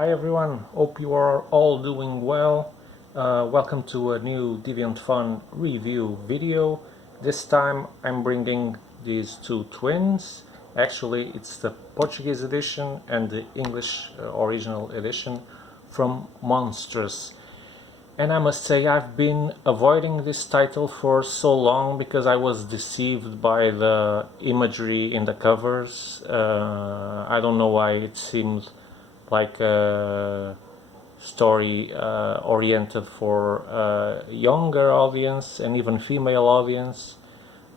Hi everyone, hope you are all doing well. Welcome to a new Deviant.fun review video. This time I'm bringing these two twins. Actually, it's the Portuguese edition and the English original edition from Monstress. And I must say I've been avoiding this title for so long because I was deceived by the imagery in the covers. I don't know why it seemed like a story oriented for a younger audience and even female audience.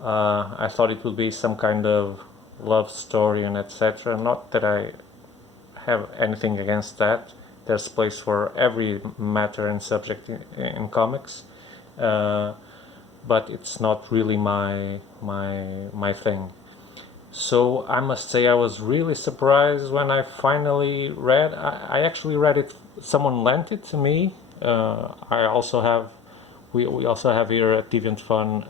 I thought it would be some kind of love story and etc. Not that I have anything against that. There's place for every matter and subject in comics, but it's not really my thing. So I must say I was really surprised when I finally read. I actually read it. Someone lent it to me. I also have. We also have here at Deviant.fun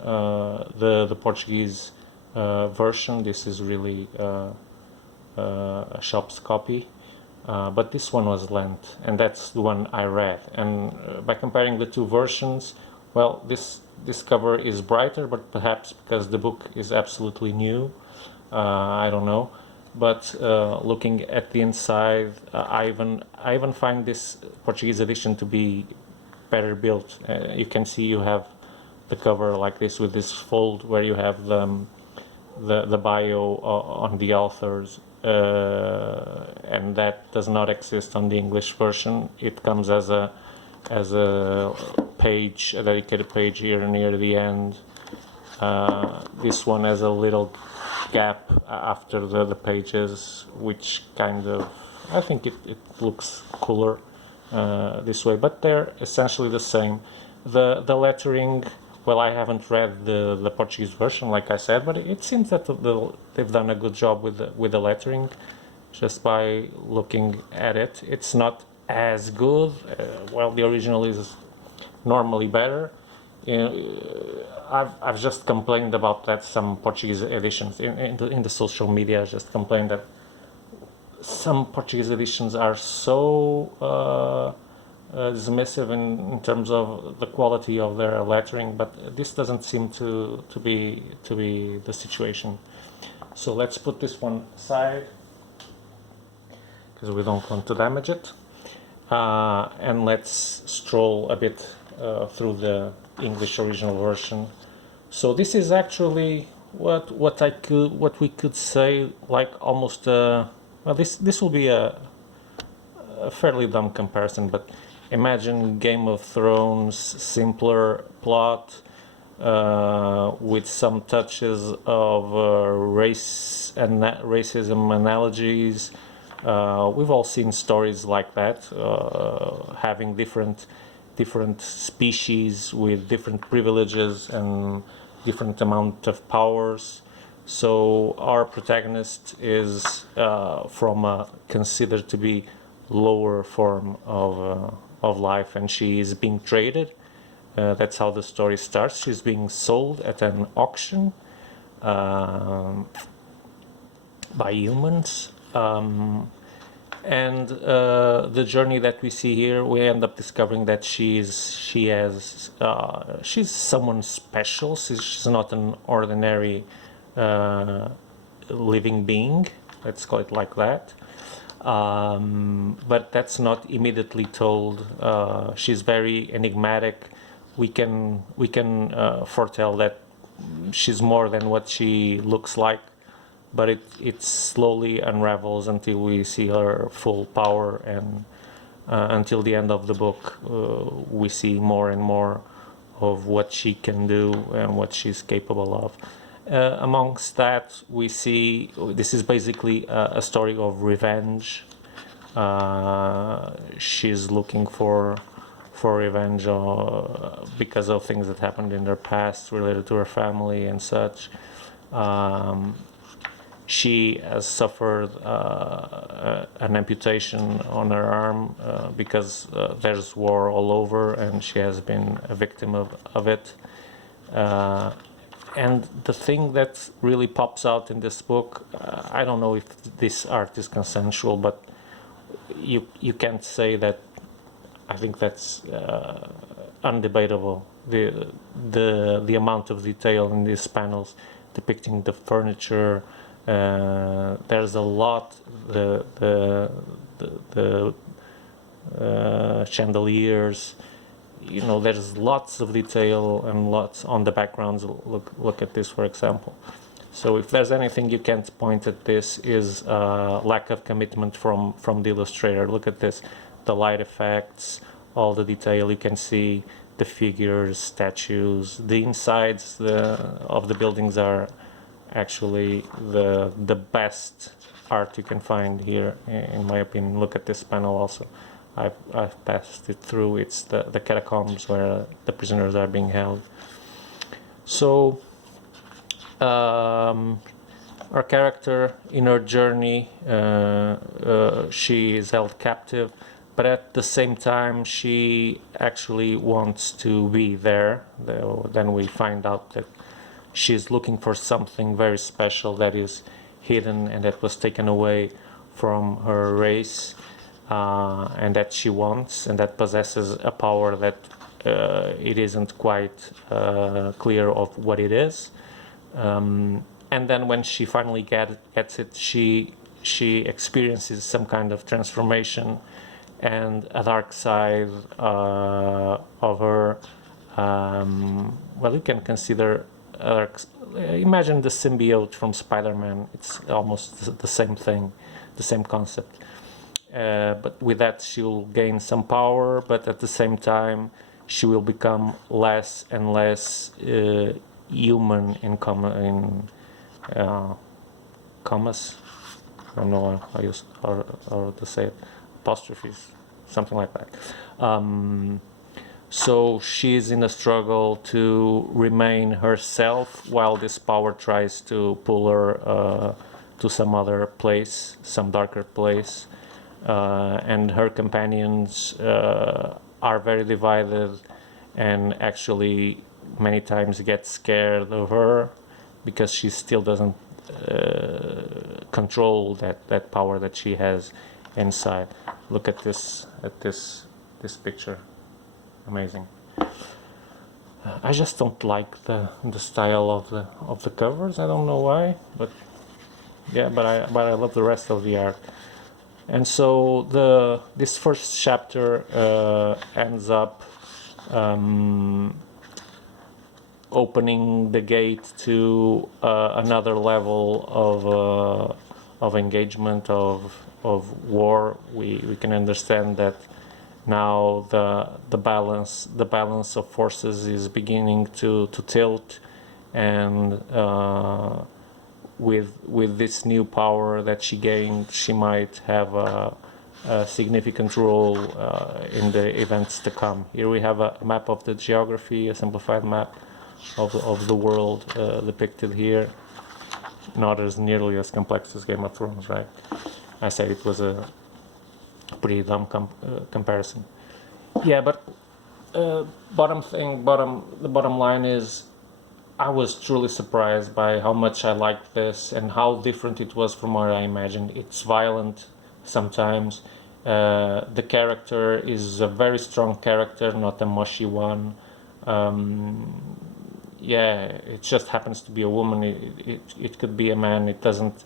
the Portuguese version. This is really a shop's copy. But this one was lent, and that's the one I read. And by comparing the two versions, well, this cover is brighter, but perhaps because the book is absolutely new, I don't know. But looking at the inside, I even find this Portuguese edition to be better built. You can see you have the cover like this with this fold where you have the bio on the authors. And that does not exist on the English version. It comes as a page, a dedicated page here near the end. This one has a little gap after the pages, which kind of, I think it looks cooler this way, but they're essentially the same. The lettering, well, I haven't read the Portuguese version, like I said, but it seems that they've done a good job with the lettering. Just by looking at it, it's not as good. Well, the original is normally better. I've just complained about that. Some Portuguese editions in the social media, I just complained that some Portuguese editions are so dismissive in terms of the quality of their lettering, but this doesn't seem to be the situation. So let's put this one aside because we don't want to damage it, and let's stroll a bit through the English original version. So this is actually what we could say, like almost well, this will be a fairly dumb comparison, but imagine Game of Thrones, simpler plot, with some touches of race and racism analogies. We've all seen stories like that, having different species with different privileges and different amount of powers. So our protagonist is from a considered to be lower form of life, and she is being traded. That's how the story starts. She's being sold at an auction by humans. And the journey that we see here, we end up discovering that she's someone special. She's not an ordinary living being, let's call it like that. But that's not immediately told. She's very enigmatic. We can foretell that she's more than what she looks like, but it slowly unravels until we see her full power, and until the end of the book we see more and more of what she can do and what she's capable of. Amongst that, we see this is basically a story of revenge. She's looking for revenge because of things that happened in her past related to her family and such. She has suffered an amputation on her arm because there's war all over, and she has been a victim of it. And the thing that really pops out in this book, I don't know if this art is consensual, but you can't say that. I think that's undebatable. The amount of detail in these panels depicting the furniture. There's a lot. The chandeliers. You know, there's lots of detail and lots on the backgrounds. Look at this, for example. So if there's anything you can't point at, this is lack of commitment from the illustrator. Look at this, the light effects, all the detail you can see, the figures, statues, the insides of the buildings are actually the best art you can find here, in my opinion. Look at this panel also. I've passed it through. It's the catacombs where the prisoners are being held. So our character, in her journey, she is held captive, but at the same time she actually wants to be there. Then we find out that she's looking for something very special that is hidden and that was taken away from her race, and that she wants, and that possesses a power that it isn't quite clear of what it is. And then when she finally gets it, she experiences some kind of transformation and a dark side of her. Well, you can consider, imagine the symbiote from Spider-Man. It's almost the same thing, the same concept. But with that, she'll gain some power, but at the same time, she will become less and less human in commas. I don't know how to say it. Apostrophes, something like that. So she's in a struggle to remain herself while this power tries to pull her to some other place, some darker place. And her companions are very divided and actually many times get scared of her because she still doesn't control that power that she has inside. Look at this picture. Amazing. I just don't like the style of the covers. I don't know why, but yeah, but I love the rest of the art. And so this first chapter ends up opening the gate to another level of engagement, of war. We can understand that now the balance of forces is beginning to tilt, and with this new power that she gained, she might have a significant role in the events to come. Here we have a map of the geography, a simplified map of the world depicted here. Not as nearly as complex as Game of Thrones, right? I said it was a pretty dumb comparison. Yeah, but the bottom line is, I was truly surprised by how much I liked this and how different it was from what I imagined. It's violent sometimes. The character is a very strong character, not a mushy one. Yeah, it just happens to be a woman. It could be a man. It doesn't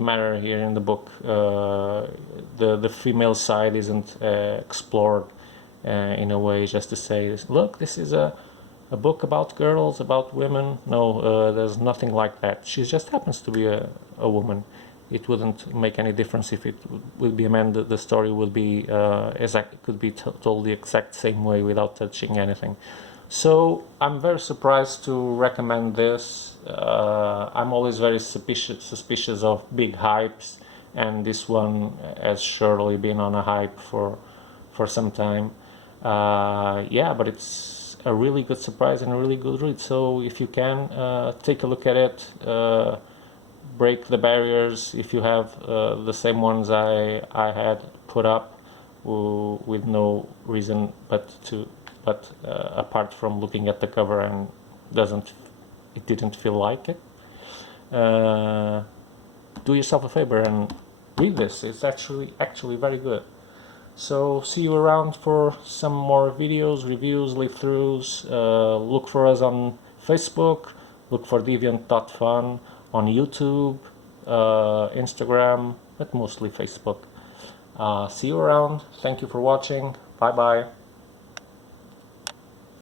matter here in the book. The female side isn't explored in a way just to say, look, this is a book about girls, about women. No, there's nothing like that. She just happens to be a woman. It wouldn't make any difference if it would be a man. The story would be could be told the exact same way without touching anything. So I'm very surprised to recommend this. I'm always very suspicious of big hypes, and this one has surely been on a hype for some time. Yeah, but it's a really good surprise and a really good read. So if you can, take a look at it. Break the barriers if you have the same ones I had put up, with no reason but apart from looking at the cover and it didn't feel like it. Do yourself a favor and read this. It's actually very good. So see you around for some more videos, reviews, leaf-throughs. Look for us on Facebook, look for Deviant.fun, on YouTube, Instagram, but mostly Facebook. See you around. Thank you for watching. Bye bye.